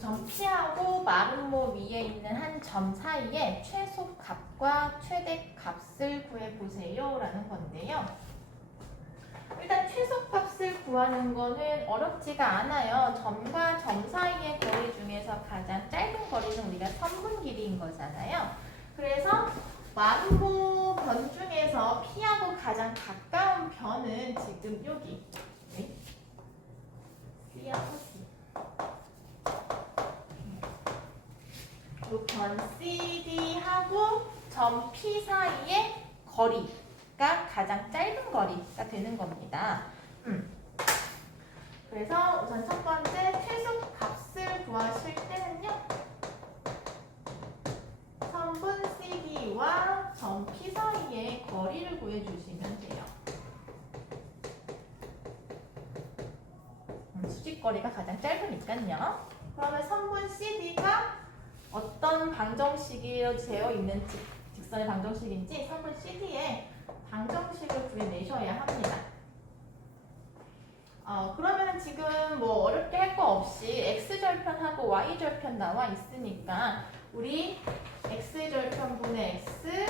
점 P하고 마름모 위에 있는 한 점 사이에 최소값과 최대값을 구해보세요 라는 건데요. 일단 최소값을 구하는 거는 어렵지가 않아요. 점과 점 사이의 거리 중에서 가장 짧은 거리는 우리가 선분 길이인 거잖아요. 그래서 마름모 변 중에서 P하고 가장 가까운 변은 지금 여기 C하고 C. 이 변 CD하고 점 P 사이의 거리가 가장 짧은 거리가 되는 겁니다. 그래서 우선 첫 번째 최소값을 구하실 때는요. 선분 CD와 점 P 사이의 거리를 구해주시면 돼요. 수직거리가 가장 짧으니까요. 그러면 선분 CD가 어떤 방정식이 되어 있는 직선의 방정식인지 선분 CD의 방정식을 구해내셔야 합니다. 그러면 지금 뭐 어렵게 할 거 없이 x절편하고 y절편 나와 있으니까 우리 x절편분의 x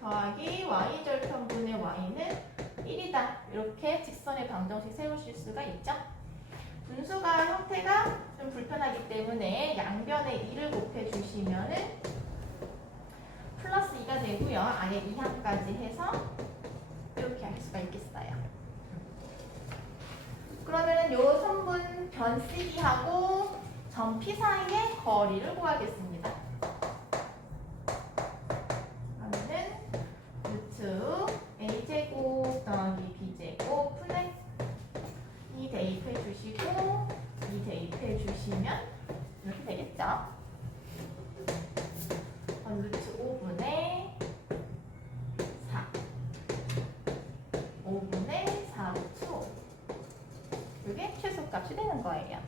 더하기 y절편분의 y는 1이다. 이렇게 직선의 방정식 세우실 수가 있죠. 분수가 형태가 좀 불편하기 때문에 양변에 2를 곱해주시면은 플러스 2가 되고요. 아예 2항까지 해서 이렇게 할 수가 있겠어요. 그러면 요 선분 변 CD하고 점 P 사이의 거리를 구하겠습니다. 그러면은 루트 A제곱 더하기 B제곱 분의 2 대입해 주시고 2 대입해 주시면 이렇게 되겠죠. 루트 5분의 4 5분의 4 루트 5 이게 최소값이 되는 거예요.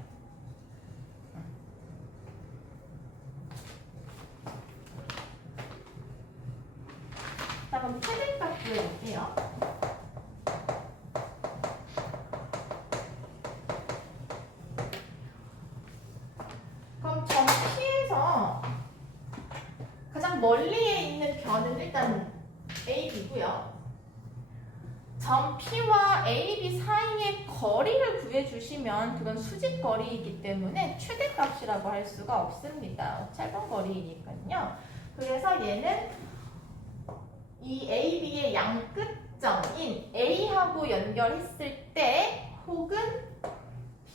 자, 그럼 최대값 구해볼게요. 그럼 점 P에서 가장 멀리에 있는 변은 일단 AB고요. 점 P와 AB 사이의 거리를 구해주시면 그건 수직거리이기 때문에 최대값이라고 할 수가 없습니다. 짧은 거리이니까요. 그래서 얘는 이 AB의 양끝점인 A하고 연결했을 때 혹은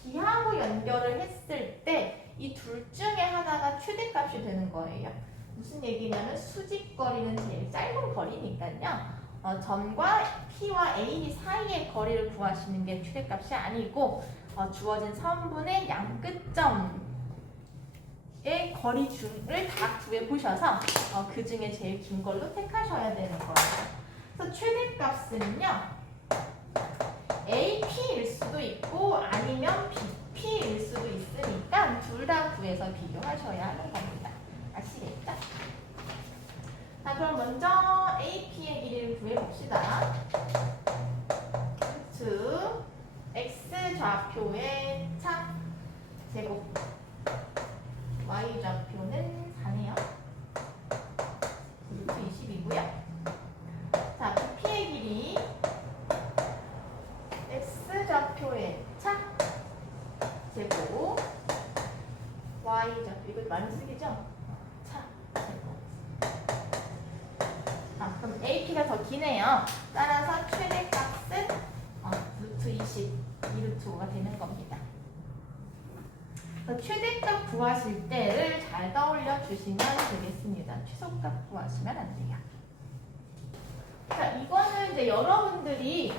B하고 연결을 했을 때 이 둘 중에 하나가 최대값이 되는 거예요. 무슨 얘기냐면 수직거리는 제일 짧은 거리니까요. 점과 P와 AB 사이의 거리를 구하시는 게 최대값이 아니고 주어진 선분의 양끝점의 거리 중을 다 구해보셔서 그 중에 제일 긴 걸로 택하셔야 되는 거예요. 그래서 최대값은요. AP일 수도 있고 아니면 BP일 수도 있으니까 둘 다 구해서 비교하셔야 하는 겁니다. 아시겠죠? 자, 그럼 먼저 AP의 길이를 구해봅시다. 루트 X 좌표의 차 제곱 Y 좌표는 4네요. 루트 20이고요. 자, P의 길이 X 좌표의 차 제곱 Y 좌표 이거 많이 쓰기죠? 차 제곱. 그럼 AP가 더 기네요. 따라서 최대값은 루트 20, 2루트 5가 되는 겁니다. 최대값 구하실 때를 잘 떠올려 주시면 되겠습니다. 최소값 구하시면 안 돼요. 자, 이거는 이제 여러분들이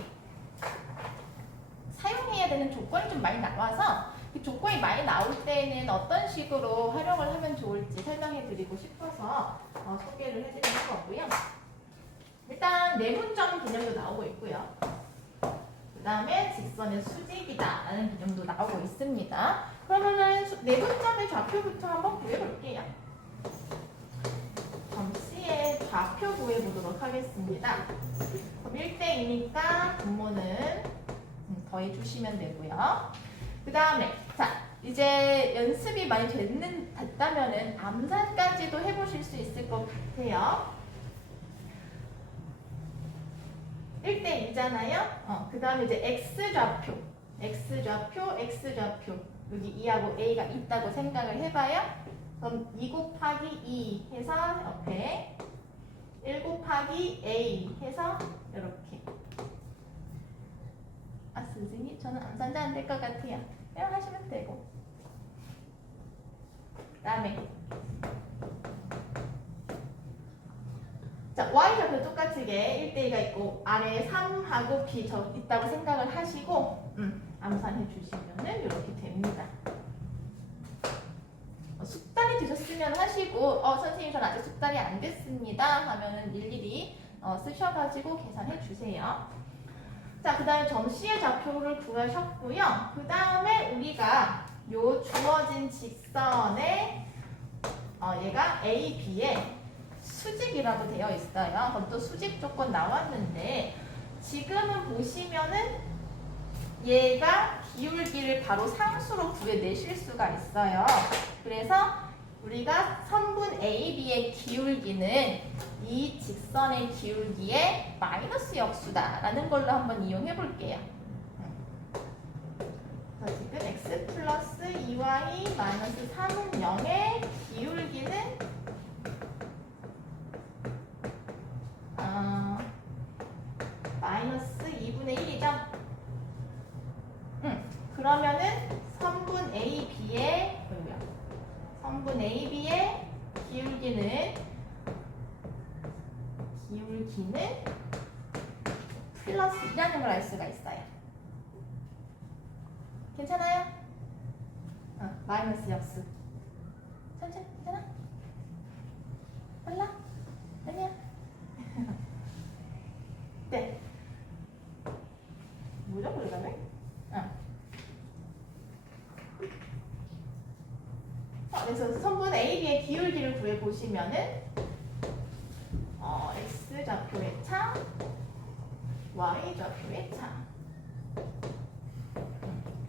사용해야 되는 조건이 좀 많이 나와서 그 조건이 많이 나올 때는 어떤 식으로 활용을 하면 좋을지 설명해 드리고 싶어서 소개를 해드리는 거고요. 일단 내분점 개념도 나오고 있고요. 그 다음에 직선의 수직이다 라는 개념도 나오고 있습니다. 그러면은 내분점의 좌표부터 한번 구해볼게요. 점 C의 좌표 구해보도록 하겠습니다. 그럼 1대2니까 분모는 더해주시면 되고요. 그 다음에 자 이제 연습이 많이 됐다면은 암산까지도 해보실 수 있을 것 같아요. 1대2잖아요. 그 다음에 이제 X좌표, X좌표. 여기 2하고 A가 있다고 생각을 해봐요. 그럼 2 곱하기 2 해서 옆에 1 곱하기 A 해서 이렇게. 아, 선생님, 저는 암산자 안 될 것 같아요. 그냥 하시면 되고. 그 다음에 자, Y좌표 똑같이게 1대2가 있고 아래에 3하고 B 저 있다고 생각을 하시고 암산해 주시면은 이렇게 됩니다. 숙달이 되셨으면 하시고 선생님 저는 아직 숙달이 안 됐습니다 하면은 일일이 쓰셔가지고 계산해 주세요. 자, 그 다음에 점C의 좌표를 구하셨고요. 그 다음에 우리가 요 주어진 직선에 얘가 A, B에 수직이라고 되어 있어요. 그것도 수직 조건 나왔는데 지금은 보시면은 얘가 기울기를 바로 상수로 구해내실 수가 있어요. 그래서 우리가 선분 AB의 기울기는 이 직선의 기울기의 마이너스 역수다라는 걸로 한번 이용해 볼게요. 지금 x 플러스 2y 마이너스 3은 0의 기울기는 마이너스 2분의 1이죠? 그러면은 선분 AB의 기울기는 플러스 2라는 걸 알 수가 있어요. 괜찮아요? 마이너스 역수. 천천히, 괜찮아? 몰라? 아니야? 네. 뭐죠, 그러면? 그래서 선분 AB의 기울기를 구해보시면은 X좌표의 차, Y좌표의 차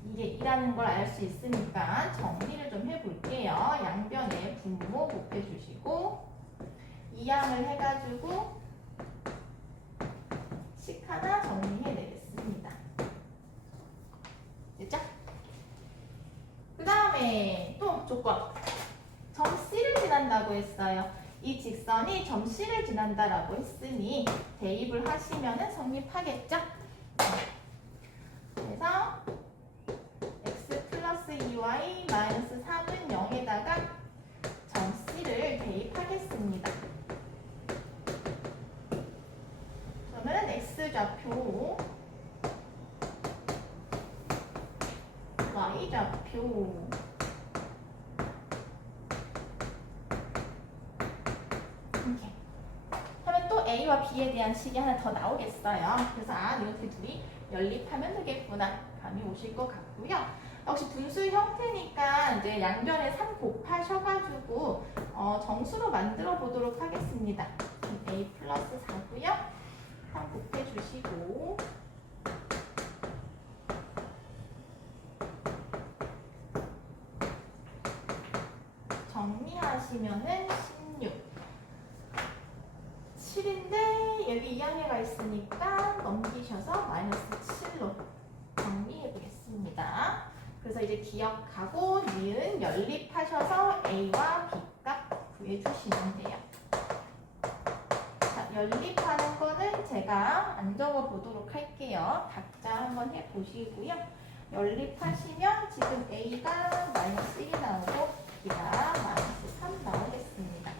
이게 2라는 걸 알 수 있으니까 정리를 좀 해볼게요. 양변에 분모 곱해주시고 2양을 해가지고 식 하나 정리해내겠습니다. 됐죠? 그 다음에 또 조건 점 C를 지난다고 했어요. 이 직선이 점 C를 지난다라고 했으니 대입을 하시면 성립하겠죠? 그래서 x 플러스 2y 마이너스 3은 0에다가 점 C를 대입하겠습니다. 그러면 x좌표 y좌표 이렇게 하면 또 A와 B에 대한 식이 하나 더 나오겠어요. 그래서 이렇게 둘이 연립하면 되겠구나 감이 오실 것 같고요. 역시 분수 형태니까 이제 양변에 3 곱하셔가지고 정수로 만들어 보도록 하겠습니다. A 플러스 4고요. 3 곱해주시고 정리하시면은 16 7인데 여기 2항해가 있으니까 넘기셔서 마이너스 7로 정리해 보겠습니다. 그래서 이제 기억하고 니은 연립하셔서 A와 B 값 구해주시면 돼요. 자, 연립하는 거는 제가 안 적어 보도록 할게요. 각자 한번 해보시고요. 연립하시면 지금 A가 마이너스 1이 나오고 B가 마이너스 3 나오겠습니다.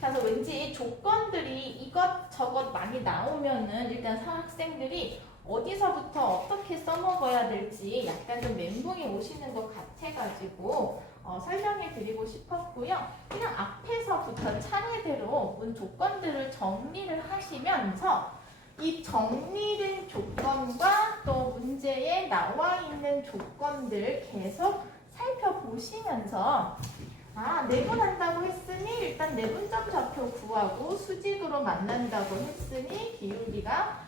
그래서 왠지 조건들이 이것저것 많이 나오면은 일단 학생들이 어디서부터 어떻게 써먹어야 될지 약간 좀 멘붕이 오시는 것 같아가지고 설명해 드리고 싶었고요. 그냥 앞에서부터 차례대로 문 조건들을 정리를 하시면서 이 정리된 조건과 또 문제에 나와 있는 조건들 계속 살펴보시면서 내분한다고 했으니 일단 내분점 좌표 구하고 수직으로 만난다고 했으니 기울기가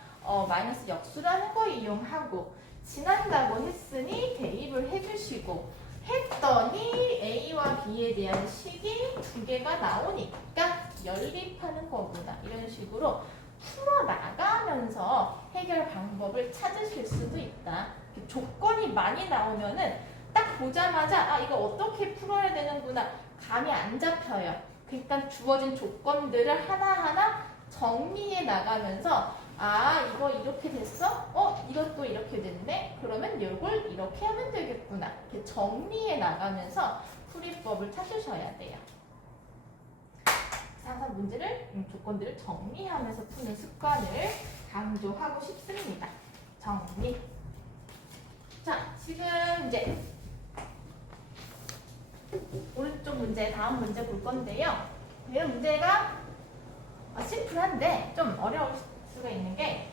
마이너스 역수라는 거 이용하고 지난다고 했으니 대입을 해주시고 했더니 A와 B에 대한 식이 두 개가 나오니까 연립하는 거구나. 이런 식으로 풀어나가면서 해결 방법을 찾으실 수도 있다. 조건이 많이 나오면은 딱 보자마자 아 이거 어떻게 풀어야 되는구나 감이 안 잡혀요. 그러니까 주어진 조건들을 하나하나 정리해 나가면서 아 이거 이렇게 됐어? 이것도 이렇게 됐네? 그러면 이걸 이렇게 하면 되겠구나. 이렇게 정리해 나가면서 풀이법을 찾으셔야 돼요. 항상 문제를 조건들을 정리하면서 푸는 습관을 강조하고 싶습니다. 정리. 자, 지금 이제 오른쪽 문제, 다음 문제 볼 건데요. 이 문제가 심플한데 좀 어려울 수가 있는 게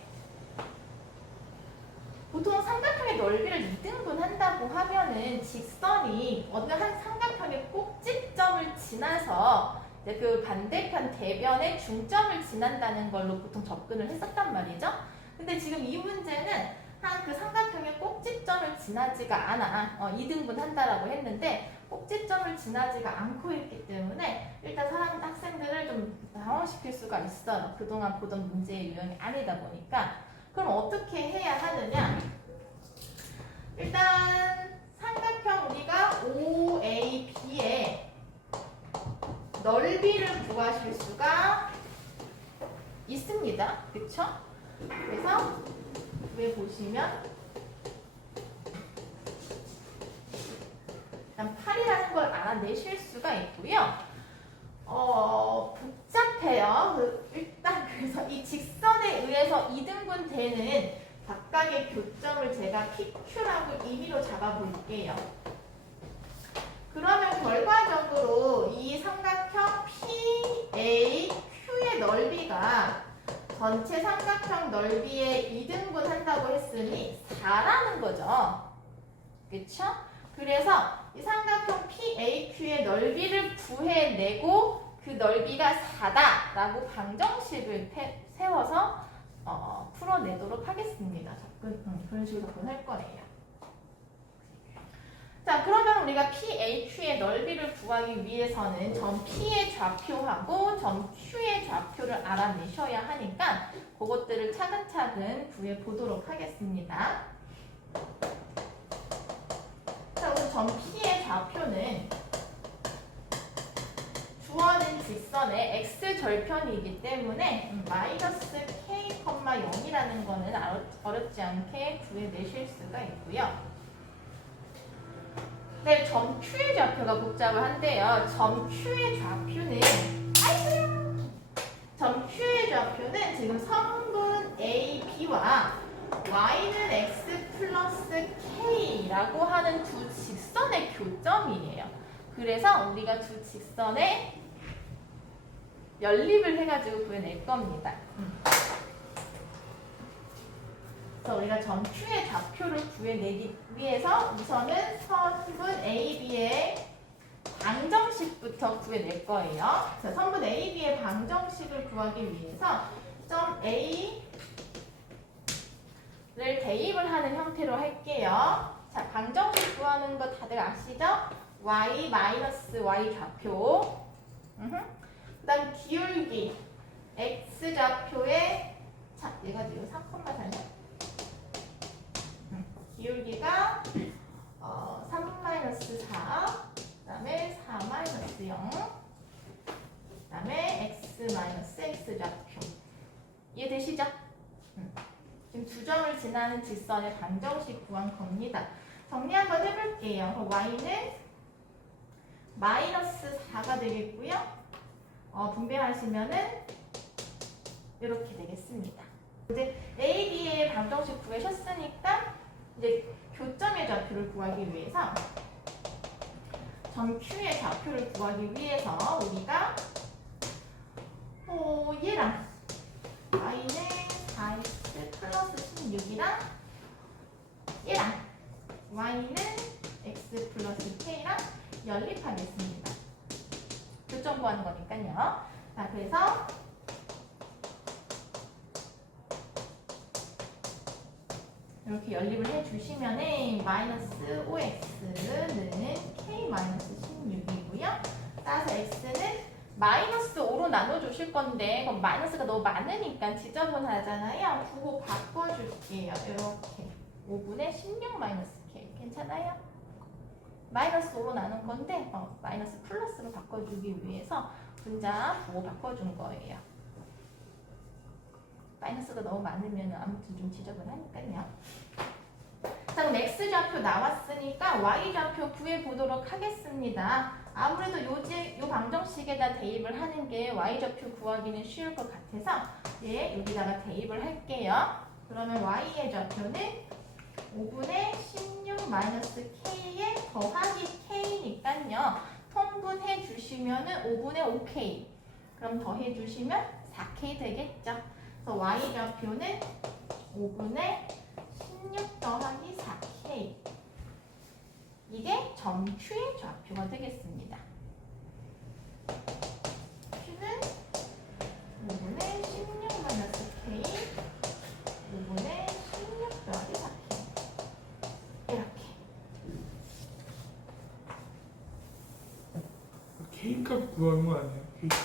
보통 삼각형의 넓이를 2등분 한다고 하면은 직선이 어느 한 삼각형의 꼭지점을 지나서 이제 그 반대편 대변의 중점을 지난다는 걸로 보통 접근을 했었단 말이죠. 근데 지금 이 문제는 한 그 삼각형의 꼭지점을 지나지가 않아 2등분 한다라고 했는데 꼭지점을 지나지가 않고 있기 때문에 일단 학생들을 좀 당황시킬 수가 있어요. 그동안 보던 문제의 유형이 아니다 보니까. 그럼 어떻게 해야 하느냐? 일단 삼각형 우리가 OAB의 넓이를 구하실 수가 있습니다. 그쵸? 그래서 위에 보시면 일단 8이라는 걸 알아내실 수가 있고요. 복잡해요. 일단 그래서 이 직선에 의해서 2등분 되는 각각의 교점을 제가 PQ라고 임의로 잡아볼게요. 그러면 결과적으로 이 삼각형 PAQ의 넓이가 전체 삼각형 넓이의 2등분 한다고 했으니 4라는 거죠. 그쵸? 그래서 이 삼각형 PAQ의 넓이를 구해내고 그 넓이가 4다라고 방정식을 세워서 풀어내도록 하겠습니다. 그런 식으로 접근할 거예요. 자, 그러면 우리가 PAQ의 넓이를 구하기 위해서는 점 P의 좌표하고 점 Q의 좌표를 알아내셔야 하니까 그것들을 차근차근 구해보도록 하겠습니다. 자, 우선 점 P의 좌표는 주어진 직선의 x절편이기 때문에 마이너스 k, 0이라는 거는 어렵지 않게 구해내실 수가 있고요. 네, 점 Q의 좌표가 복잡을 한데요. 점 Q의 좌표는 점 Q의 좌표는 지금 성분 A, B와 Y는 X 플러스 K라고 하는 두 직선의 교점이에요. 그래서 우리가 두 직선의 연립을 해가지고 구해낼 겁니다. 그래서 우리가 점 Q의 좌표를 구해내기 위해서 우선은 성분 AB의 방정식부터 구해낼 거예요. 자, 성분 AB의 방정식을 구하기 위해서 점 A를 대입을 하는 형태로 할게요. 자, 방정식 구하는 거 다들 아시죠? Y 마이너스 Y 좌표. 그 다음 기울기 X 좌표에 자, 얘가 지금 3,4네. 기울기가 3-4, 그 다음에 4-0, 그 다음에 x-x 좌표. 이해되시죠? 지금 두 점을 지나는 직선의 방정식 구한 겁니다. 정리 한번 해볼게요. 그럼 y는 마이너스 4가 되겠고요. 분배하시면은 이렇게 되겠습니다. 이제 A, B의 방정식 구하셨으니까 이제 교점의 좌표를 구하기 위해서 점 Q의 좌표를 구하기 위해서 우리가 얘랑 y는 4x 플러스 16이랑 얘랑 y는 x 플러스 k랑 연립하겠습니다. 교점 구하는 거니까요. 자, 그래서 이렇게 연립을 해주시면은 마이너스 5x는 k-16이고요. 따라서 x는 마이너스 5로 나눠주실 건데 그럼 마이너스가 너무 많으니까 지저분하잖아요. 부호 바꿔줄게요. 이렇게 5분의 16 마이너스 k 괜찮아요? 마이너스 5로 나눈 건데 마이너스 플러스로 바꿔주기 위해서 분자 부호 바꿔준 거예요. 마이너스가 너무 많으면 아무튼 좀 지저분하니까요. 자, 그럼 x좌표 나왔으니까 y좌표 구해보도록 하겠습니다. 아무래도 요 방정식에다 대입을 하는 게 y좌표 구하기는 쉬울 것 같아서 여기다가 대입을 할게요. 그러면 y의 좌표는 5분의 16 마이너스 k에 더하기 k니까요. 통분해 주시면은 5분의 5k. 그럼 더해 주시면 4k 되겠죠. 그래서 y좌표는 5분의 16 더하기 4k. 이게 점 Q의 좌표가 되겠습니다. Q는 5분의 16 마이너스 k 5분의 16 더하기 4k. 이렇게. K값 구하는 거 아니에요? K값.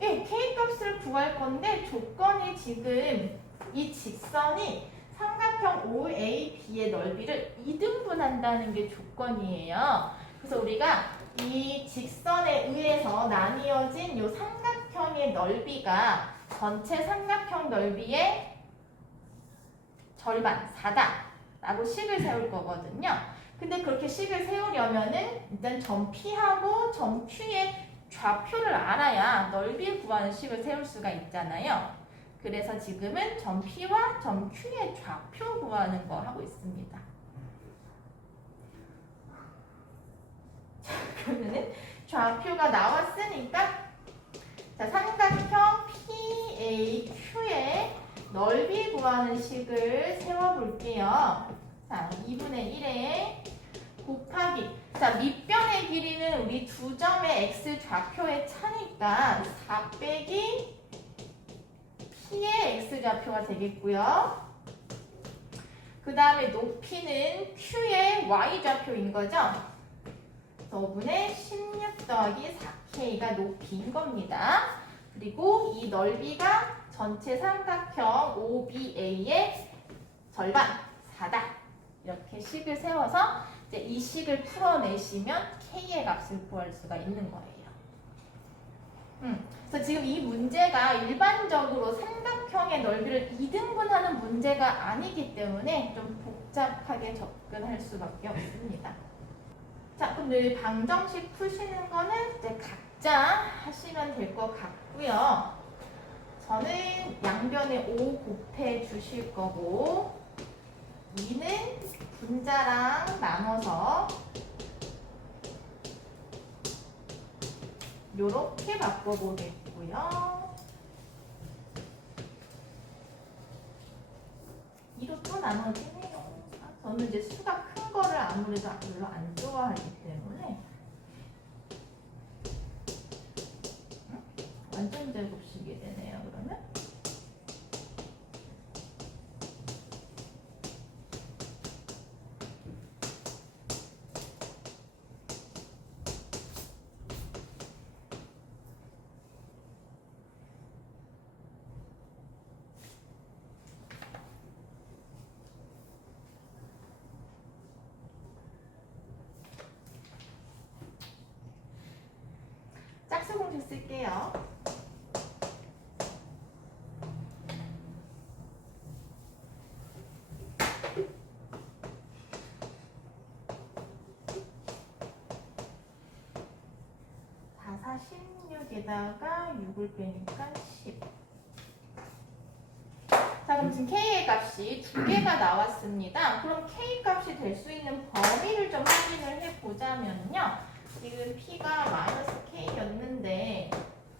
예, K값을 구할 건데 조건이 지금 이 직선이 삼각형 OAB의 넓이를 2등분한다는 게 조건이에요. 그래서 우리가 이 직선에 의해서 나뉘어진 이 삼각형의 넓이가 전체 삼각형 넓이의 절반, 4다 라고 식을 세울 거거든요. 근데 그렇게 식을 세우려면은 일단 점 P하고 점 Q의 좌표를 알아야 넓이 구하는 식을 세울 수가 있잖아요. 그래서 지금은 점 P와 점 Q의 좌표 구하는 거 하고 있습니다. 자, 그러면은 좌표가 나왔으니까 자, 삼각형 PAQ의 넓이 구하는 식을 세워볼게요. 자, 2분의 1에 곱하기. 자, 밑변의 길이는 우리 두 점의 x 좌표의 차니까 4 빼기 P의 x좌표가 되겠고요. 그 다음에 높이는 Q의 y좌표인 거죠. 5분의 16 더하기 4K가 높이인 겁니다. 그리고 이 넓이가 전체 삼각형 OBA의 절반, 4다. 이렇게 식을 세워서 이제 이 식을 풀어내시면 K의 값을 구할 수가 있는 거예요. 그래서 지금 이 문제가 일반적으로 삼각형의 넓이를 2등분하는 문제가 아니기 때문에 좀 복잡하게 접근할 수밖에 없습니다. 자, 그럼 이 방정식 푸시는 거는 이제 각자 하시면 될 것 같고요. 저는 양변에 5 곱해 주실 거고 2는 분자랑 나눠서 요렇게 바꿔보겠고요. 2로 또 나눠지네요. 저는 이제 수가 큰 거를 아무래도 별로 안 좋아하기 때문에 완전 제곱식이 되네요. 그러면 짝수공식 쓸게요. 사 16에다가 6을 빼니까 10. 자, 그럼 지금 K의 값이 두 개가 나왔습니다. 그럼 K 값이 될 수 있는 범위를 좀 확인을 해보자면요. 지금 P가 마이너스 K였는데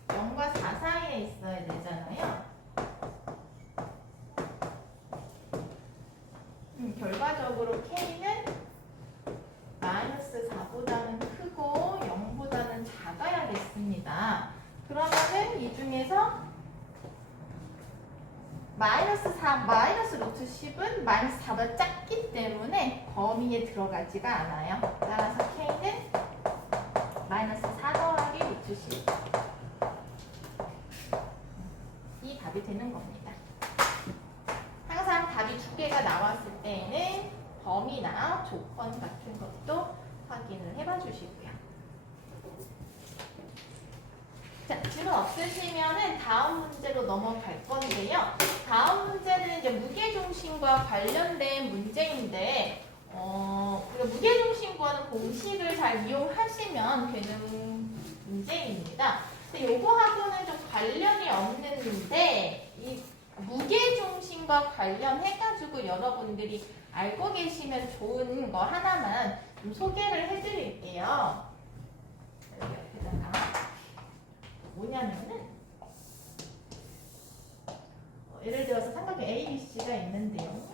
0과 4 사이에 있어야 되잖아요. 결과적으로 K는 마이너스 4보다는 크고 0보다는 작아야겠습니다. 그러면은 이 중에서 마이너스 4, 마이너스 루트 10은 마이너스 4보다 작기 때문에 범위에 들어가지가 않아요. 따라서 K는 마이너스 4 더하기 루트 10. 이 답이 되는 겁니다. 항상 답이 두 개가 나왔을 때에는 범위나 조건 같은 것도 확인을 해봐 주시고요. 자, 질문 없으시면은 다음 문제로 넘어갈 건데요. 다음 문제는 이제 무게중심과 관련된 문제인데, 무게중심 구하는 공식을 잘 이용하시면 되는 문제입니다. 근데 요거하고는 좀 관련이 없는데, 이 무게중심과 관련해가지고 여러분들이 알고 계시면 좋은 거 하나만 좀 소개를 해드릴게요. 여기 옆에다가. 뭐냐면은 예를 들어서 삼각형 A, B, C가 있는데요.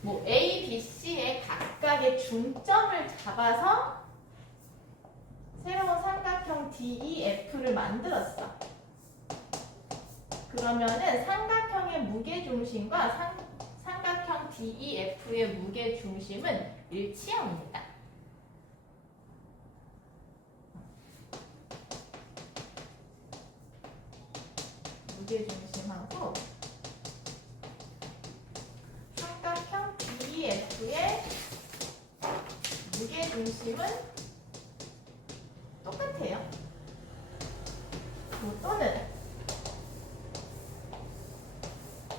뭐 A, B, C의 각각의 중점을 잡아서 새로운 삼각형 DEF를 만들었어. 그러면은 삼각형의 무게중심과 삼각형 DEF의 무게중심은 일치합니다. 무게중심하고 삼각형 DEF의 무게중심은 똑같아요. 또는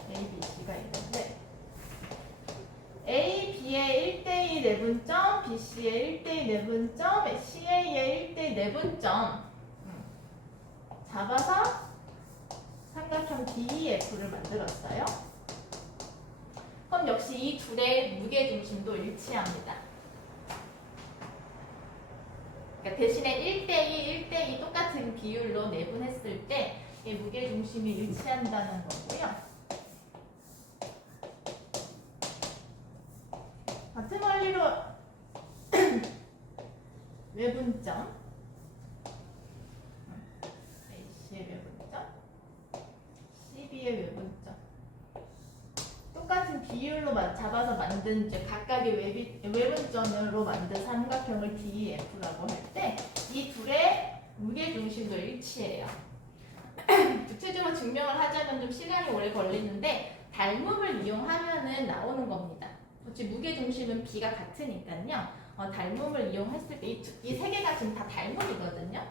A, B, C가 있는데 A, B의 1대2 내분점, B, C의 1대2 내분점, CA의 1대2 내분점 잡아서 삼각형 DEF를 만들었어요. 그럼 역시 이 둘의 무게중심도 일치합니다. 그러니까 대신에 1대2, 1대2 똑같은 비율로 내분했을 때 이 무게중심이 일치한다는 거고요. 같은 원리로 외분점 A씨의 외분점 CB의 외분점 똑같은 비율로 잡아서 만든 이제 각각의 외분점으로 만든 삼각형을 DEF라고 할 때 이 둘의 무게중심도 일치해요. 구체적으로 증명을 하자면 좀 시간이 오래 걸리는데 닮음을 이용하면은 나오는 겁니다. 어찌 무게중심은 B가 같으니까요. 닮음을 이용했을 때 이 세 개가 지금 다 닮음이거든요.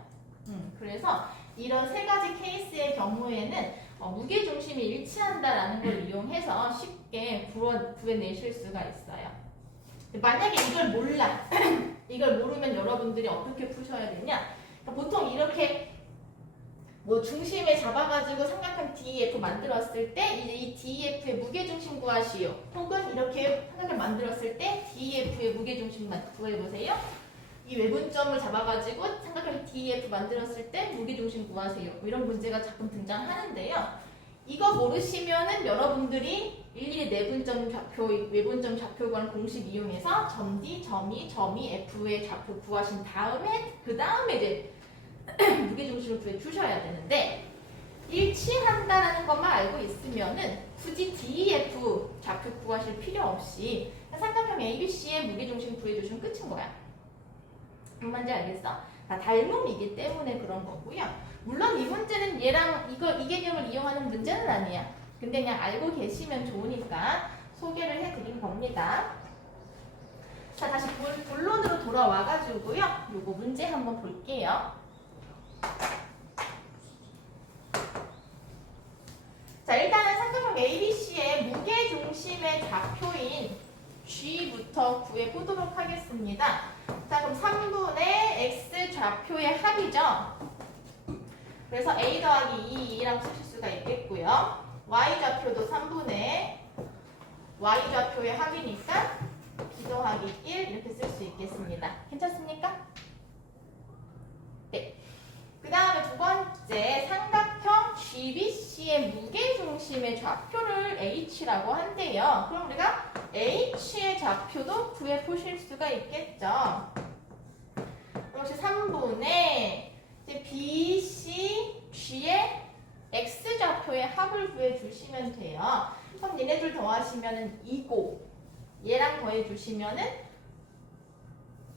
그래서 이런 세 가지 케이스의 경우에는 무게중심이 일치한다라는 걸 이용해서 쉽게 구해내실 수가 있어요. 만약에 이걸 몰라, 이걸 모르면 여러분들이 어떻게 푸셔야 되냐? 그러니까 보통 이렇게 뭐 중심에 잡아가지고 삼각형 DEF 만들었을 때 이제 이 DEF의 무게중심 구하시오. 혹은 이렇게 삼각형 만들었을 때 DEF의 무게중심만 구해보세요. 이 외분점을 잡아가지고 삼각형 DEF 만들었을 때 무게중심 구하세요. 뭐 이런 문제가 가끔 등장하는데요. 이거 모르시면은 여러분들이 일일이 내분점 좌표, 외분점 좌표 구하는 공식 이용해서 점 D, 점 E, F의 좌표 구하신 다음에 그 다음에 이제 무게중심을 구해 주셔야 되는데 일치한다라는 것만 알고 있으면은 굳이 DEF 좌표 구하실 필요 없이 삼각형 ABC의 무게중심 구해주시면 끝인 거야. 무슨 말인지 알겠어? 다 닮음이기 때문에 그런 거고요. 물론 이 문제는 얘랑 이 개념을 이용하는 문제는 아니야. 근데 그냥 알고 계시면 좋으니까 소개를 해드린 겁니다. 자, 다시 본론으로 돌아와가지고요. 요거 문제 한번 볼게요. 자, 일단은 삼각형 ABC의 무게중심의 좌표인 G부터 구해보도록 하겠습니다. 자, 그럼 3분의 X 좌표의 합이죠. 그래서 A 더하기 2라고 쓰실 수가 있겠고요. Y 좌표도 3분의 Y 좌표의 합이니까 B 더하기 1 이렇게 쓸 수 있겠습니다. 괜찮습니까? 네. 그 다음에 두 번째 삼각형 GBC의 무게중심의 좌표를 H라고 한대요. 그럼 우리가 H의 좌표도 구해 보실 수가 있겠죠. 역시 3분의 이제 B, C, G의 X좌표의 합을 구해주시면 돼요. 그럼 얘네들 더하시면은 2고 얘랑 더해주시면은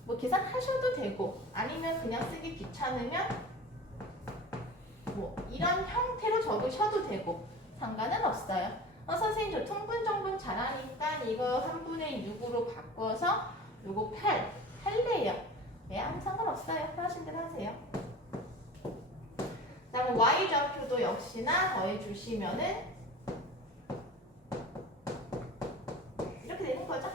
뭐 계산하셔도 되고 아니면 그냥 쓰기 귀찮으면 뭐 이런 형태로 적으셔도 되고 상관은 없어요. 선생님 저 통분 정분 잘하니까 이거 3분의 6으로 바꿔서 요거 8 할래요. 네, 아무 상관없어요. 하신 대로 하세요. 그다음에 y좌표도 역시나 더해주시면은 이렇게 되는 거죠.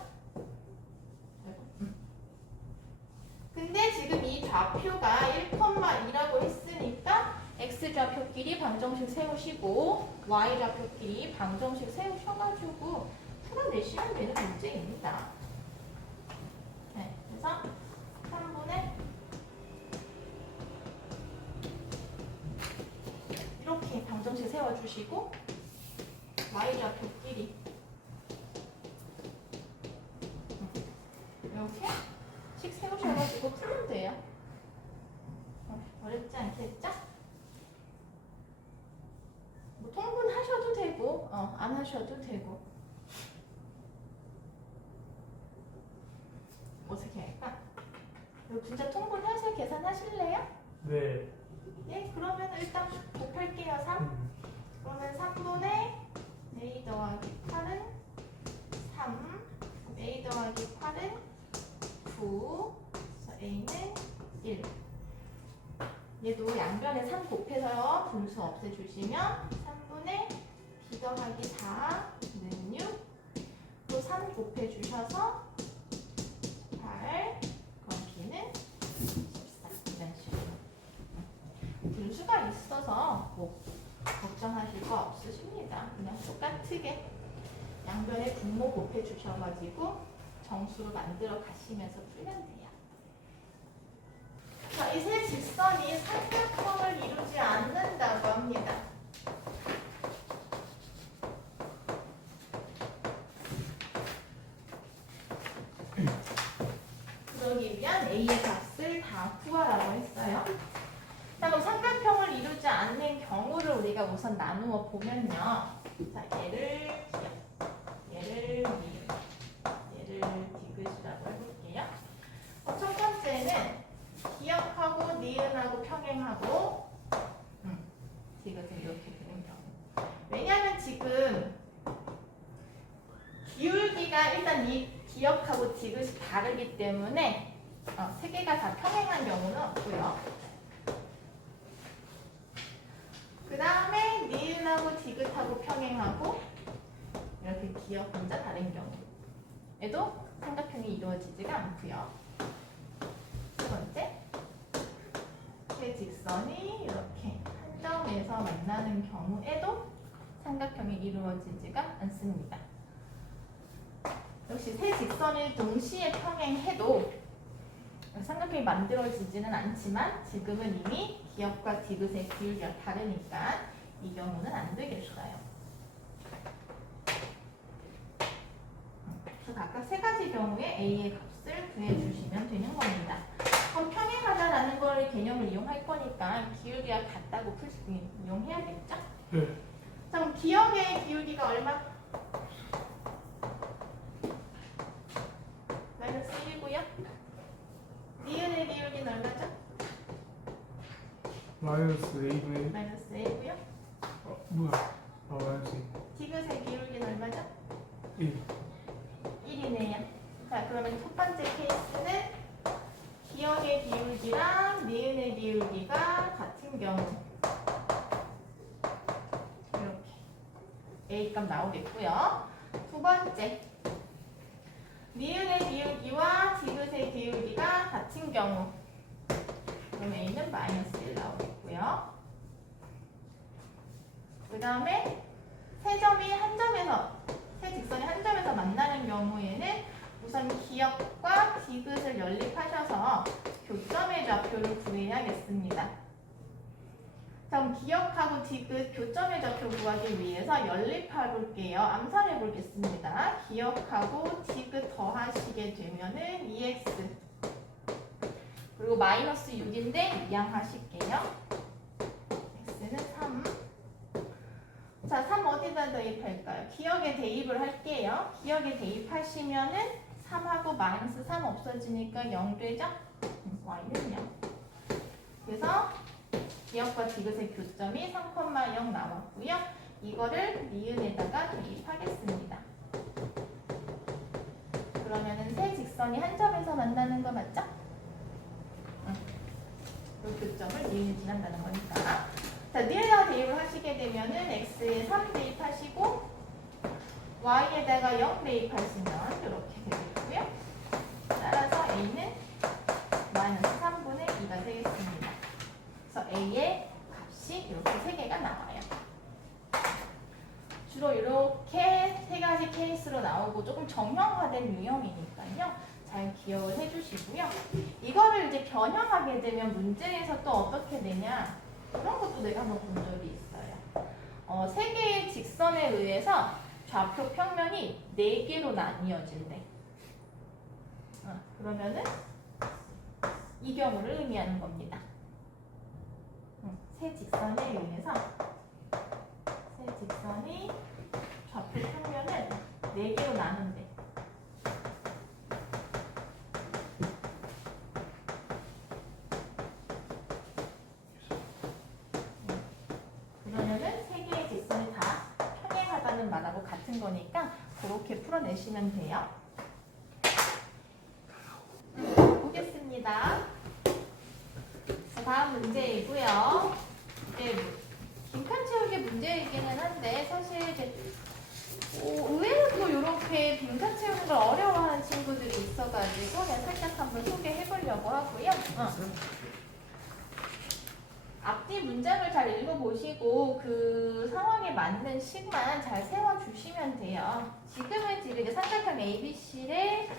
근데 지금 이 좌표가 1,2라고 했으니까 x좌표끼리 방정식 세우시고 y좌표끼리 방정식 세우셔가지고 풀어내시면 되는 문제입니다. 네, 그래서 3분의 이렇게 방정식 세워주시고 y좌표끼리 이렇게 식 세우셔가지고 풀면 돼요. 어렵지 않겠죠? 뭐 통분하셔도 되고 안 하셔도 되고 어떻게 할까? 이거 진짜 통분해서 계산하실래요? 네. 예, 그러면 일단 곱할게요. 3 그러면 3분의 a 더하기 8은 3 a 더하기 8은 9 그래서 a는 1 얘도 양변에 3 곱해서 분수 없애주시면 3분의 b 더하기 4는 6 또 3 곱해주셔서 8 그럼 b는 14 이런 식으로 분수가 있어서 뭐 걱정하실 거 없으십니다. 그냥 똑같게 양변에 분모 곱해주셔가지고 정수로 만들어 가시면서 풀면 돼요. 자, 이 세 직선이 삼각형을 이루지 않는다고 합니다. 그러기 위한 A의 값을 다 구하라고 했어요. 자, 그럼 삼각형을 이루지 않는 경우를 우리가 우선 나누어 보면요. 자, 얘를 기억, 얘를 미음, 얘를 디귿이라고 해볼게요. 첫 번째는 기역하고 니은하고 평행하고 디귿은 이렇게 되는 경우. 왜냐하면 지금 기울기가 일단 이 기역하고 디귿이 다르기 때문에 세 개가 다 평행한 경우는 없고요. 그 다음에 니은하고 디귿하고 평행하고 이렇게 기역 혼자 다른 경우에도 삼각형이 이루어지지가 않고요. 두 번째, 세 직선이 이렇게 한 점에서 만나는 경우에도 삼각형이 이루어지지가 않습니다. 역시 세 직선이 동시에 평행해도 삼각형이 만들어지지는 않지만 지금은 이미 기역과 디귿의 기울기가 다르니까 이 경우는 안 되겠어요. 그래서 각각 세 가지 경우에 A의 값을 구해주시면 되는 겁니다. 그럼 평행하다라는 걸 개념을 이용할 거니까 기울기가 같다고 풀 수 이용해야겠죠? 네. 자, 그럼 기역의 기울기가 얼마? 마이너스 1이고요. 니은의 기울기는 얼마죠? 마이너스 A분의 마이너스 1이고요. 뭐야? 마이너스 디귿의 기울기는 얼마죠? 1. 1이네요. 자, 그러면 첫 번째 케이스는 기역의 기울기랑 니은의 기울기가 같은 경우 이렇게 A값 나오겠고요. 두 번째, 니은의 기울기와 디귿의 기울기가 같은 경우 그럼 A는 마이너스 1 나오겠고요. 그 다음에 세 점이 한 점에서 세 직선이 한 점에서 만나는 경우에는 우선 기역과 디귿을 연립하셔서 교점의 좌표를 구해야겠습니다. 자, 그럼 기역하고 디귿 교점의 좌표 구하기 위해서 연립해 볼게요. 암산해 보겠습니다. 기역하고 디귿 더하시게 되면은 2x 그리고 마이너스 6인데 양하실게요. x는 3. 자, 3 어디다 대입할까요? 기억에 대입을 할게요. 기억에 대입하시면은 3하고 마이너스 3 없어지니까 0 되죠? y는 0. 그래서 기억과 디귿의 교점이 3,0 나왔고요. 이거를 니은에다가 대입하겠습니다. 그러면은 세 직선이 한 점에서 만나는 거 맞죠? 그 교점을 니은이 지난다는 거니까. 자, 니은에다가 대입을 하시게 되면은 x에 3 대입하시고 y에다가 0 대입하시면 이렇게 되겠고요. 따라서 a는 마이너스 3분의 2가 되겠습니다. 그래서 a의 값이 이렇게 세 개가 나와요. 주로 이렇게 세 가지 케이스로 나오고 조금 정형화된 유형이니까요. 잘 기억을 해주시고요. 이거를 이제 변형하게 되면 문제에서 또 어떻게 되냐, 그런 것도 내가 한번 본 적이 있어요. 세 개의 직선에 의해서 좌표 평면이 4개로 나뉘어진대. 그러면은 이 경우를 의미하는 겁니다. 세 직선에 의해서 세 직선이 좌표 평면을 4개로 나눈대. 그러면은 세 개의 직선이 다 평행하다는 말하고 같은 거니까 그렇게 풀어내시면 돼요. 보겠습니다. 자, 다음 문제이고요. 이제 빈칸 채우기 문제이기는 한데 사실 이제 의외로 또 이렇게 빈칸 채우는 걸 어려워하는 친구들이 있어가지고 그냥 살짝 한번 소개해보려고 하고요. 앞뒤 문장을 잘 읽어보시고 그 상황에 맞는 식만 잘 세워주시면 돼요. 지금은 이제 삼각형 ABC를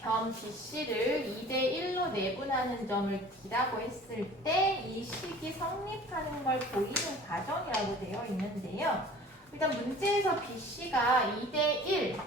변 BC를 2대1로 내분하는 점을 D라고 했을 때 이 식이 성립하는 걸 보이는 과정이라고 되어 있는데요. 일단 문제에서 BC가 2대1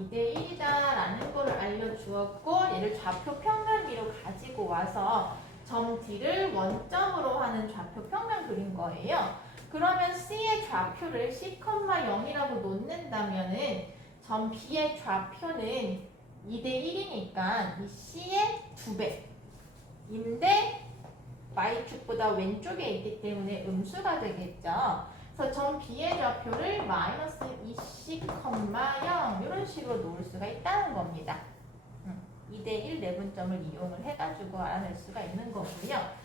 2대1이다라는 거를 알려주었고 얘를 좌표 평면비로 가지고 와서 점 D를 원점으로 하는 좌표 평면 그린 거예요. 그러면 C의 좌표를 C,0이라고 놓는다면은 점 B의 좌표는 2대1이니까 이 C의 2배인데 y축보다 왼쪽에 있기 때문에 음수가 되겠죠. 그래서 점 B의 좌표를 마이너스 2C, 0 이런 식으로 놓을 수가 있다는 겁니다. 2대1 내분점을 이용을 해가지고 알아낼 수가 있는 거고요.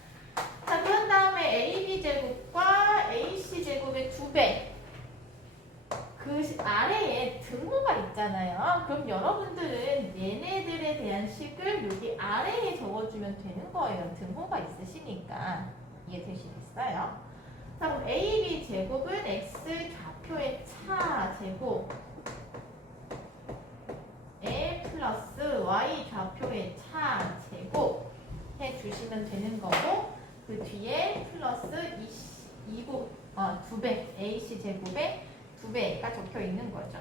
자, 그런 다음에 AB제곱과 AC제곱의 2배 그 아래에 등호가 있잖아요. 그럼 여러분들은 얘네들에 대한 식을 여기 아래에 적어주면 되는 거예요. 등호가 있으시니까. 이해되시겠어요? 자, 그럼 AB 제곱은 X 좌표의 차 제곱 에 플러스 Y 좌표의 차 제곱 해주시면 되는 거고 그 뒤에 플러스 2배 AC 제곱에 2배가 적혀 있는 거죠.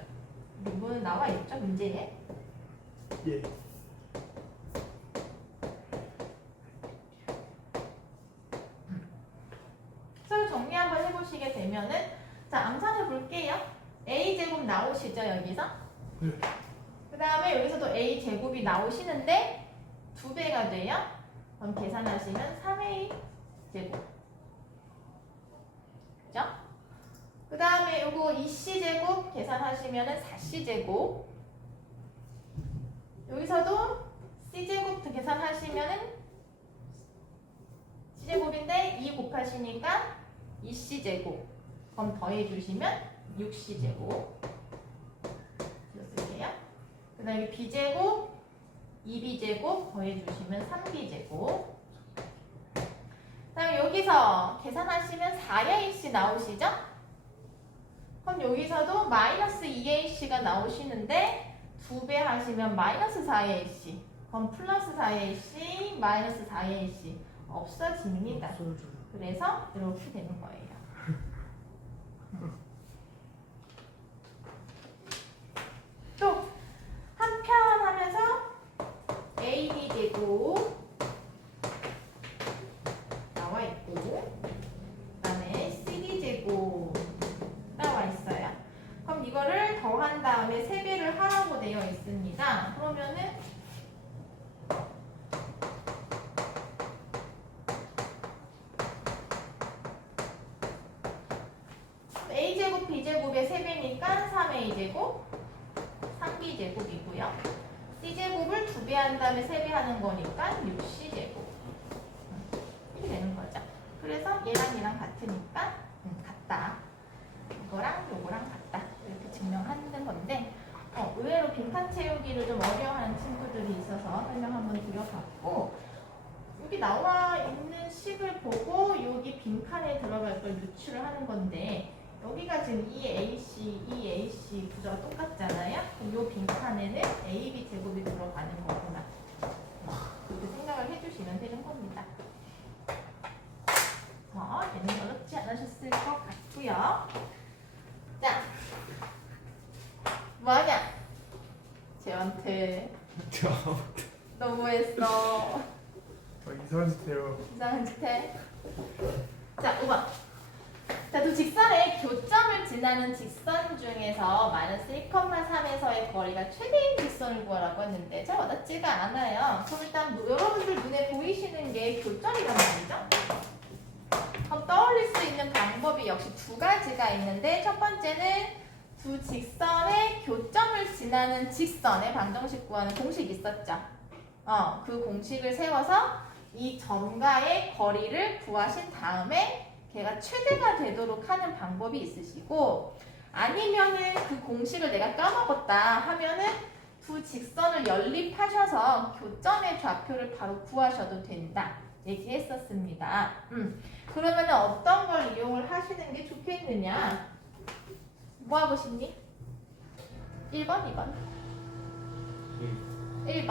이거는 나와 있죠, 문제에? 예. 서로 정리 한번 해보시게 되면은 자, 암산해 볼게요. A 제곱 나오시죠, 여기서? 네. 그 다음에 여기서도 A 제곱이 나오시는데 2배가 돼요. 그럼 계산하시면 3A 제곱. 그죠? 그 다음에 요거 2C 제곱 계산하시면은 4C 제곱. 여기서도 C 제곱 계산하시면은 C 제곱인데 2 곱하시니까 2C 제곱. 그럼 더해주시면 6C 제곱. 쓸게요. 그 다음에 B제곱, 2B제곱 더해주시면 3B제곱. 그 다음에 여기서 계산하시면 4AC 나오시죠? 그럼 여기서도 마이너스 2AC가 나오시는데 2배 하시면 마이너스 4AC. 그럼 플러스 4AC, 마이너스 4AC 없어집니다. 그래서 이렇게 되는 거예요. 또 한편 하면서 A, B 되겠냐? 그러면은 a제곱 b제곱의 3배니까 3a제곱 3b제곱이고요. c제곱을 2배 한 다음에 3배 하는 거니까 6c제곱 이렇게 되는 거죠. 그래서 얘랑 같으니까 같다. 이거랑 요거랑 같다. 이렇게 증명하는 건데 의외로 빈칸 채우기를 좀 어려워하는 친구들이 있어서 설명 한번 드려봤고 여기 나와 있는 식을 보고 여기 빈칸에 들어갈 걸 유추를 하는 건데 여기가 지금 2AC, 2AC 구조가 똑같잖아요. 그럼 이 빈칸에는 AB 제곱이 들어가는 거구나. 그렇게 생각을 해주시면 되는 겁니다. 얘는 어렵지 않으셨을 것 같고요. 자, 뭐하냐? 쟤한테 너무했어. 이상한 짓 해요. 이상한 짓 해. 자, 5번. 자, 두 직선의 교점을 지나는 직선 중에서 마이너스 1,3에서의 거리가 최대인 직선을 구하라고 했는데 잘 와닿지가 않아요. 그럼 일단 여러분들 눈에 보이시는 게 교점이란 말이죠. 그럼 떠올릴 수 있는 방법이 역시 두 가지가 있는데 첫 번째는 두 직선의 교점을 지나는 직선의 방정식 구하는 공식이 있었죠. 그 공식을 세워서 이 점과의 거리를 구하신 다음에 걔가 최대가 되도록 하는 방법이 있으시고 아니면은 그 공식을 내가 까먹었다 하면은 두 직선을 연립하셔서 교점의 좌표를 바로 구하셔도 된다 얘기했었습니다. 그러면 어떤 걸 이용을 하시는 게 좋겠느냐? 뭐 하고 싶니? 1번, 2번? 1번.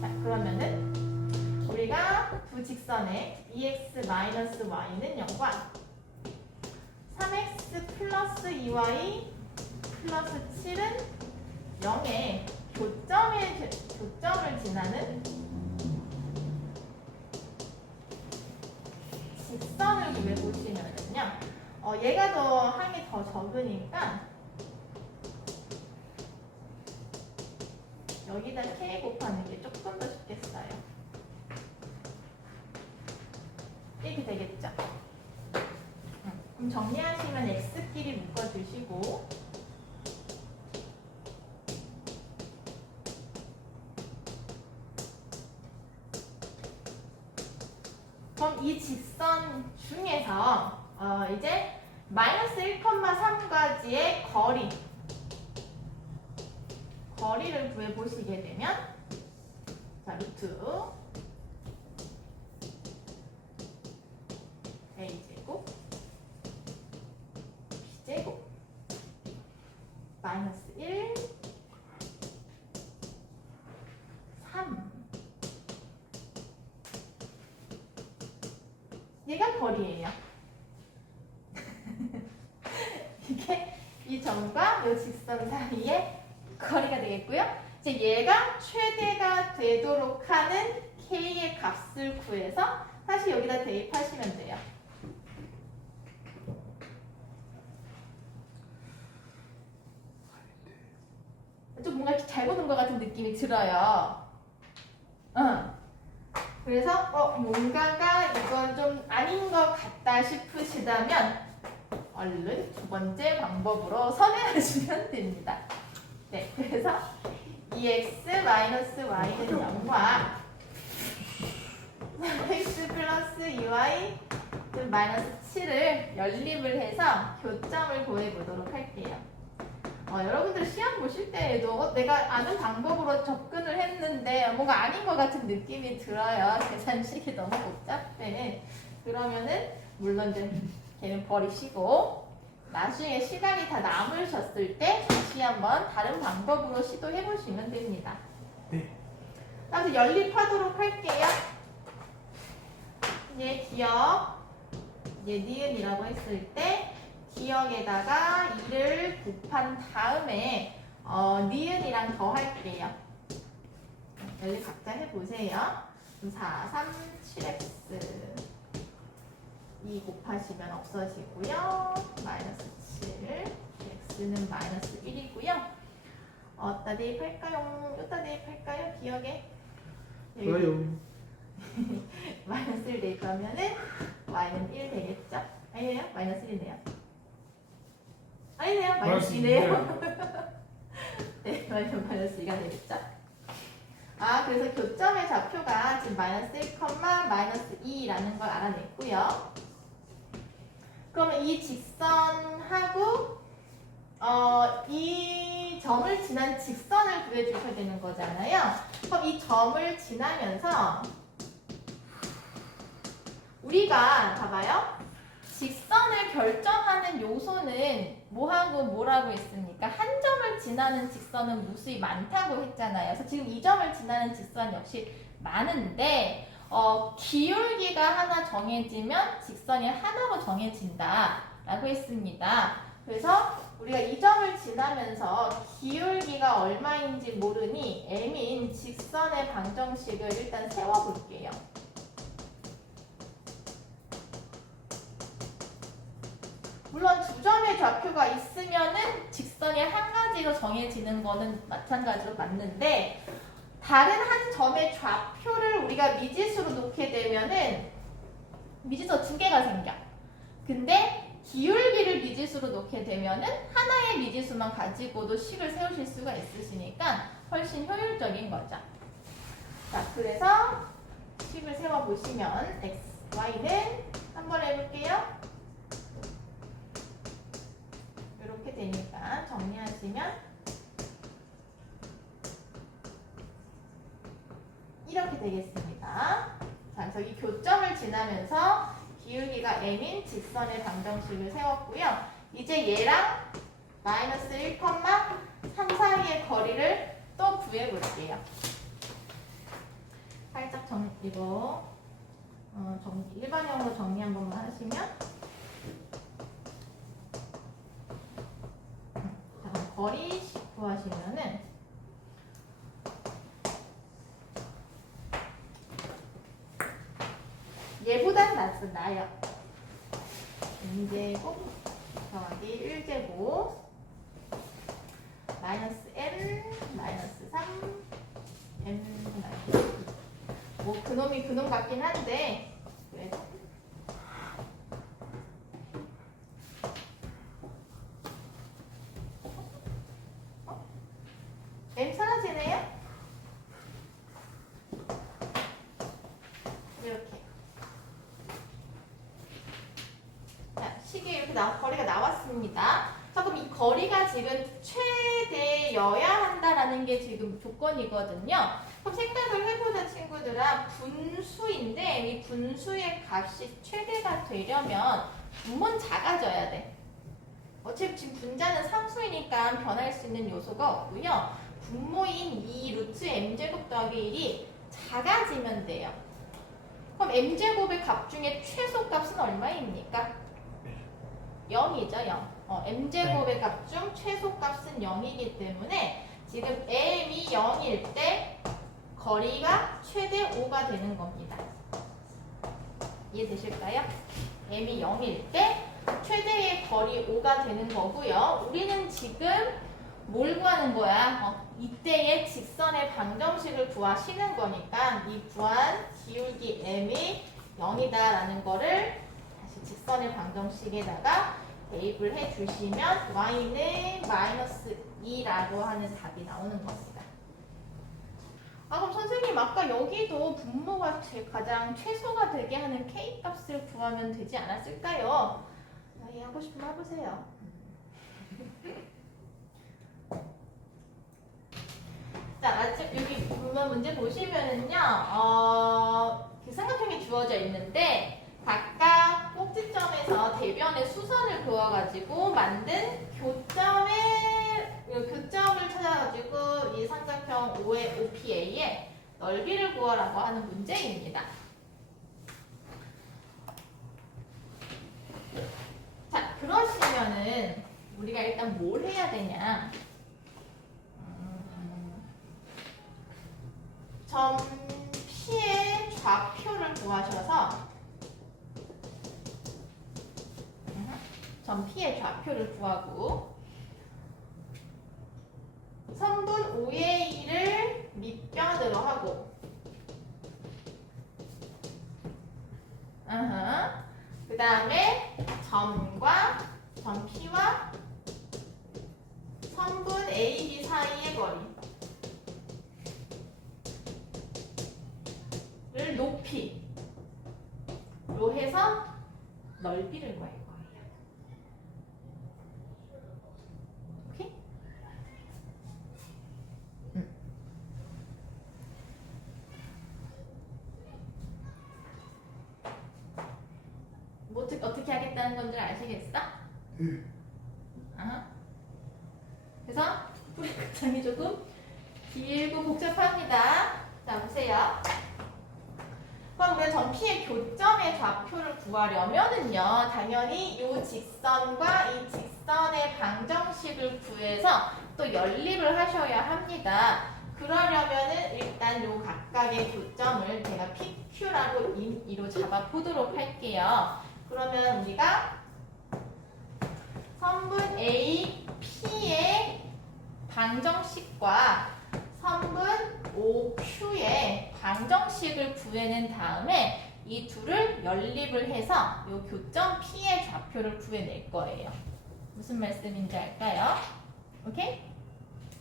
자, 그러면은 우리가 두 직선의 2x-y는 0과 3x 플러스 2y 플러스 7은 0의 교점을 지나는 직선을 구해보시면은요. 얘가 더 항이 더 적으니까 여기다 k 곱하는 게 조금 더 쉽겠어요. 이렇게 되겠죠. 그럼 정리하시면 x끼리 묶어주시고 그럼 이 직선 중에서 이제 마이너스 1,3까지의 거리를 구해보시게 되면 자, 루트 a제곱 b제곱 마이너스 1 3 얘가 거리예요. 이게 이 점과 이 직선 사이의 거리가 되겠고요. 이제 얘가 최대가 되도록 하는 k의 값을 구해서 다시 여기다 대입하시면 돼요. 좀 뭔가 잘 보는 것 같은 느낌이 들어요. 그래서 뭔가가 이건 좀 아닌 것 같다 싶으시다면 얼른 두 번째 방법으로 선회하시면 됩니다. 네, 그래서 2x-y는 0과 3x 플러스 2y 마이너스 7을 연립을 해서 교점을 구해보도록 할게요. 여러분들 시험 보실 때에도 내가 아는 방법으로 접근을 했는데 뭔가 아닌 것 같은 느낌이 들어요. 계산식이 너무 복잡해. 그러면은 물론 이제 걔는 버리시고 나중에 시간이 다 남으셨을 때 다시 한번 다른 방법으로 시도해 보시면 됩니다. 네. 다음에 연립하도록 할게요. 얘 기억, 얘 니은이라고 했을 때 기억에다가 2를 곱한 다음에 니은이랑 더할게요. 연립 각자 해보세요. 4, 3, 7x 2 곱하시면 없어지고요. 마이너스 7, x는 마이너스 1이고요. 어디다 대입할까요? 여기다 대입할까요? 기억에? 좋아요. 마이너스 1 대입하면은 y는 1 되겠죠? 아니네요? 마이너스 1이네요. 아니네요? 마이너스 2네요. 네, 마이너스 2가 되겠죠? 아, 그래서 교점의 좌표가 지금 마이너스 1, 마이너스 2라는 걸 알아냈고요. 그러면 이 직선하고 이 점을 지난 직선을 구해주셔야 되는 거잖아요. 그럼 이 점을 지나면서 우리가 봐봐요. 직선을 결정하는 요소는 뭐하고 뭐라고 했습니까? 한 점을 지나는 직선은 무수히 많다고 했잖아요. 그래서 지금 이 점을 지나는 직선 역시 많은데 기울기가 하나 정해지면 직선이 하나로 정해진다 라고 했습니다. 그래서 우리가 이 점을 지나면서 기울기가 얼마인지 모르니 m인 직선의 방정식을 일단 세워볼게요. 물론 두 점의 좌표가 있으면은 직선이 한 가지로 정해지는 거는 마찬가지로 맞는데 다른 한 점의 좌표를 우리가 미지수로 놓게 되면은 미지수 두 개가 생겨. 근데 기울기를 미지수로 놓게 되면은 하나의 미지수만 가지고도 식을 세우실 수가 있으시니까 훨씬 효율적인 거죠. 자, 그래서 식을 세워보시면 x, y는 한번 해볼게요. 이렇게 되니까 정리하시면 이렇게 되겠습니다. 자, 그래서 이 교점을 지나면서 기울기가 m인 직선의 방정식을 세웠고요. 이제 얘랑 마이너스 1, 3 사이의 거리를 또 구해볼게요. 살짝 이거 일반형으로 정리 한 번만 하시면 거리 구하시면은 얘보단 나요. n제곱 더하기 1제곱 마이너스 n 마이너스 3 n 마이너스 2. 뭐 그놈이 그놈 같긴 한데 그래도 m 사라지네요? 이렇게. 자, 식이 이렇게 거리가 나왔습니다. 자, 그럼 이 거리가 지금 최대여야 한다라는 게 지금 조건이거든요. 그럼 생각을 해보자, 친구들아. 분수인데 이 분수의 값이 최대가 되려면 분모는 작아져야 돼. 어차피 지금 분자는 상수이니까 변할 수 있는 요소가 없고요. 분모인 2 루트 m제곱 더하기 1이 작아지면 돼요. 그럼 m제곱의 값 중에 최소값은 얼마입니까? 0이죠, 0. m제곱의 값 중 최소값은 0이기 때문에 지금 m이 0일 때 거리가 최대 5가 되는 겁니다. 이해되실까요? m이 0일 때 최대의 거리 5가 되는 거고요. 우리는 지금 뭘 구하는 거야? 이때의 직선의 방정식을 구하시는 거니까 이 구한 기울기 m이 0이다라는 거를 다시 직선의 방정식에다가 대입을 해주시면 y는 마이너스 2라고 하는 답이 나오는 겁니다. 아, 그럼 선생님 아까 여기도 분모가 가장 최소가 되게 하는 k값을 구하면 되지 않았을까요? 하고 싶으면 해보세요. 자, 마침 여기 보면 문제 보시면은요, 삼각형이 주어져 있는데 각각 꼭지점에서 대변의 수선을 그어가지고 만든 교점을 찾아가지고 이 삼각형 OPA의 넓이를 구하라고 하는 문제입니다. 자, 그러시면은 우리가 일단 뭘 해야 되냐? 점 P의 좌표를 구하셔서 점 P의 좌표를 구하고 선분 5의 1을 밑변으로 하고 그 다음에 점과 점 P와 선분 A, B 사이의 거리를 높이로 해서 넓이를 구할 거예요. 오케이? 뭐 어떻게 하겠다는 건지 아시겠어? 그래서 뿌리 끝장이 조금 길고 복잡합니다. 자, 보세요. 그럼 우리가 점 P의 교점의 좌표를 구하려면은요, 당연히 이 직선과 이 직선의 방정식을 구해서 또 연립을 하셔야 합니다. 그러려면은 일단 요 각각의 교점을 제가 PQ라고 임의로 잡아 보도록 할게요. 그러면 우리가 선분 A, P의 방정식과 선분 OQ의 방정식을 구해낸 다음에 이 둘을 연립을 해서 이 교점 P의 좌표를 구해낼 거예요. 무슨 말씀인지 알까요? 오케이?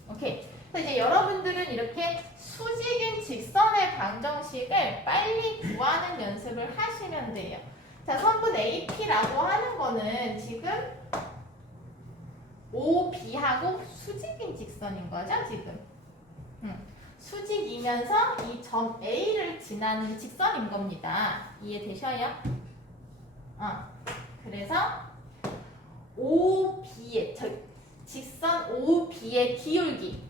오케이. 그래서 이제 여러분들은 이렇게 수직인 직선의 방정식을 빨리 구하는 연습을 하시면 돼요. 자, 선분 AP라고 하는 거는 지금 OB하고 수직인 직선인 거죠, 지금. 수직이면서 이 점 A를 지나는 직선인 겁니다. 이해되셔요? 그래서 OB의 직선 OB의 기울기,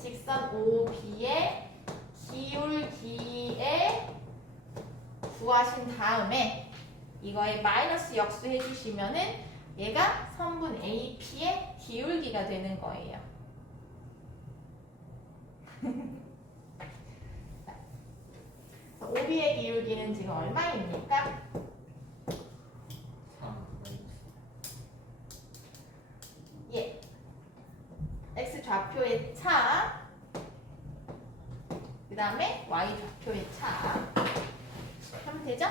직선 OB의 기울기에 구하신 다음에 이거에 마이너스 역수해 주시면은 얘가 선분 AP의 기울기가 되는 거예요. OB의 기울기는 지금 얼마입니까? 예. X 좌표의 차, 그 다음에 Y 좌표의 차 하면 되죠?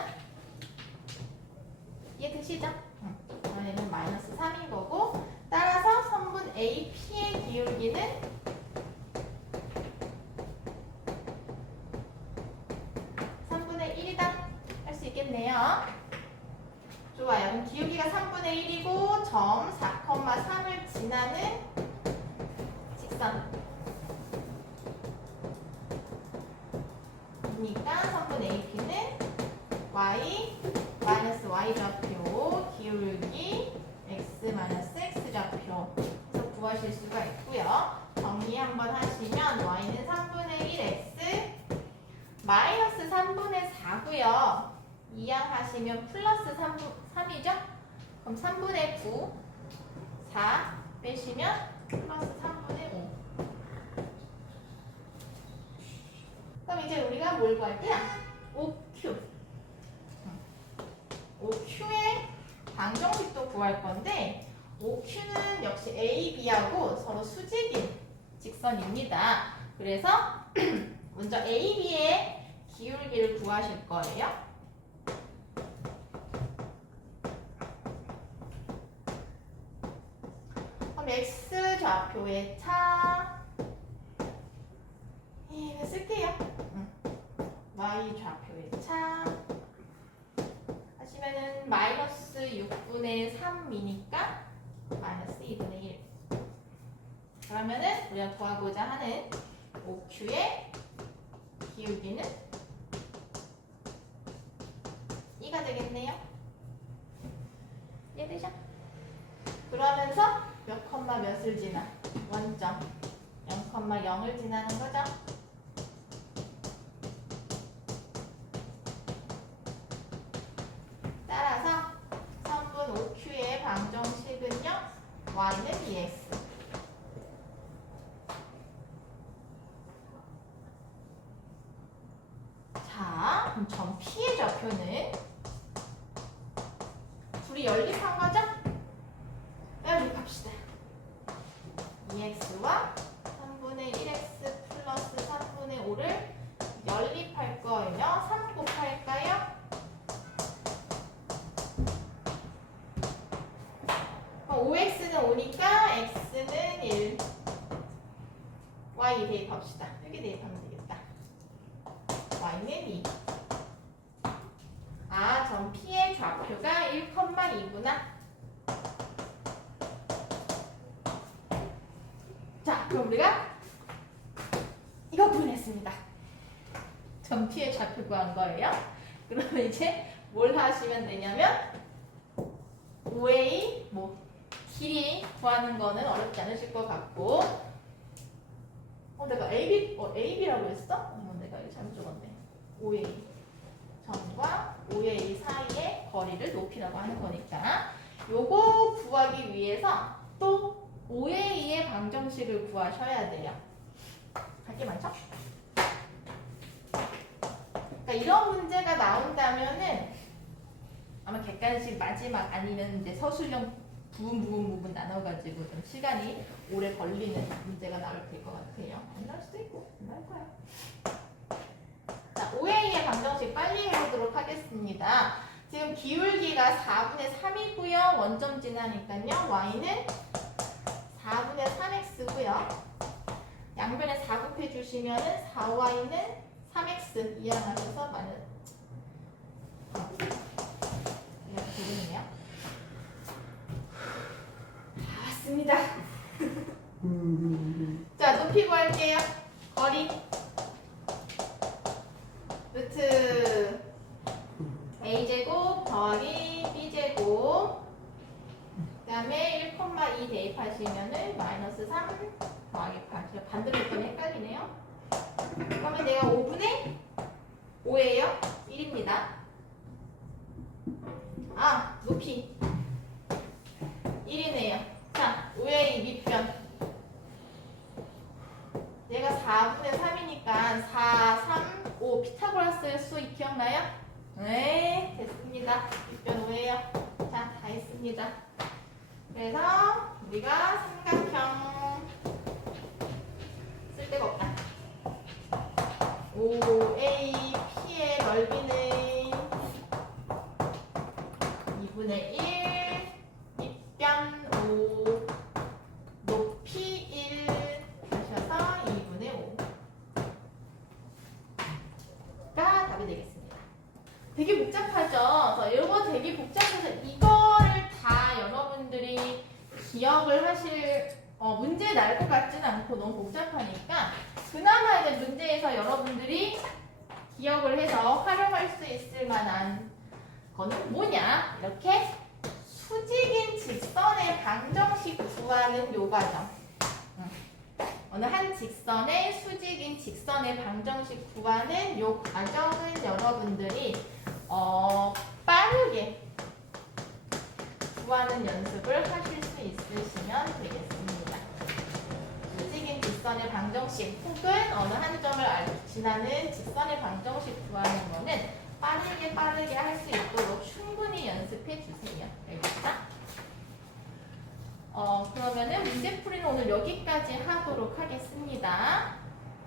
이해되시죠? 얘는 마이너스 3인 거고, 따라서 선분 AP의 기울기는 좋아요. 그럼 기울기가 3분의 1이고 점 4,3을 지나는 직선. 그러니까 선분 AP는 y 마이너스 y 좌표 기울기 x 마이너스 x 좌표에서 구하실 수가 있고요. 정리 한번 하시면 y는 3분의 1 x 마이너스 3분의 4고요. 이항하시면 플러스 3이죠? 그럼 3분의 9, 4 빼시면 플러스 3분의 5. 그럼 이제 우리가 뭘 구할 거야? OQ. OQ의 방정식도 구할 건데 OQ는 역시 A, B하고 서로 수직인 직선입니다. 그래서 먼저 A, B의 기울기를 구하실 거예요. 그럼 X 좌표의 차 이거 쓸게요. Y 좌표의 차 하시면은 마이너스 6분의 3이니까 마이너스 2분의 1. 그러면은 우리가 구하고자 하는 OQ의 기울기는 2가 되겠네요. 이해되죠? 그러면서 몇 컴마 몇을 지나? 원점 0,0을 지나는 거죠. 따라서 선분 OQ의 방정식은요, y는 2x. 자, 그럼 점 P의 좌표는 둘이 연립한 거죠? 연립합시다. 2x와 3분의 y는 2. 아, 점 P의 좌표가 1,2구나. 자, 그럼 우리가 이거 구분했습니다. 점 P의 좌표 구한 거예요. 그러면 이제 뭘 하시면 되냐면 5a 길이 구하는 거는 어렵지 않으실 것 같고 내가 AB라고 했어? 내가 이거 잘못 적었네. 5a 점과 5a 사이의 거리를 높이라고 하는 거니까 요거 구하기 위해서 또 5a의 방정식을 구하셔야 돼요. 할 게 많죠? 그러니까 이런 문제가 나온다면은 아마 객관식 마지막 아니면 이제 서술형 부분 나눠가지고 좀 시간이 오래 걸리는 문제가 나올 것 같아요. 안 나올 수도 있고 안 나올 거야. 자, 5a의 방정식 빨리 해보도록 하겠습니다. 지금 기울기가 4분의 3이고요. 원점 지나니까요. y는 4분의 3x고요. 양변에 4 곱해주시면 4y는 3x 이항하셔서 마이너스 이렇게 되겠네요. 다 왔습니다. 자, 높이 구할게요. 거리 루트 a제곱 더하기 b제곱 그 다음에 1,2 대입하시면은 마이너스 3 더하기 8. 제가 반대로 했더니 헷갈리네요. 그러면 내가 5분의 5예요. 1입니다. 아, 높이 1이네요. 자, 5의 밑변. 얘가 4분의 3이니까 4, 3, 5. 피타고라스 수 기억나요? 네, 됐습니다. 밑변 5예요. 자, 다 했습니다. 그래서 우리가 삼각형 쓸 데가 없다. 5AP의 넓이는 2분의 1 밑변 5 높이 1 하셔서 2분의 5가 답이 되겠습니다. 되게 복잡하죠? 이거 되게 복잡해서 이거를 다 여러분들이 기억을 하실 문제 날 것 같지는 않고 너무 복잡하니까 그나마 이제 문제에서 여러분들이 기억을 해서 활용할 수 있을 만한 거는 뭐냐? 이렇게 수직인 직선의 방정식 구하는 요 과정. 어느 한 직선의 수직인 직선의 방정식 구하는 요 과정은 여러분들이 빠르게 구하는 연습을 하실 수 있으시면 되겠습니다. 수직인 직선의 방정식 혹은 어느 한 점을 지나는 직선의 방정식 구하는 거는 빠르게 할 수 있도록 충분히 연습해 주세요. 알겠죠? 그러면은 문제풀이는 오늘 여기까지 하도록 하겠습니다.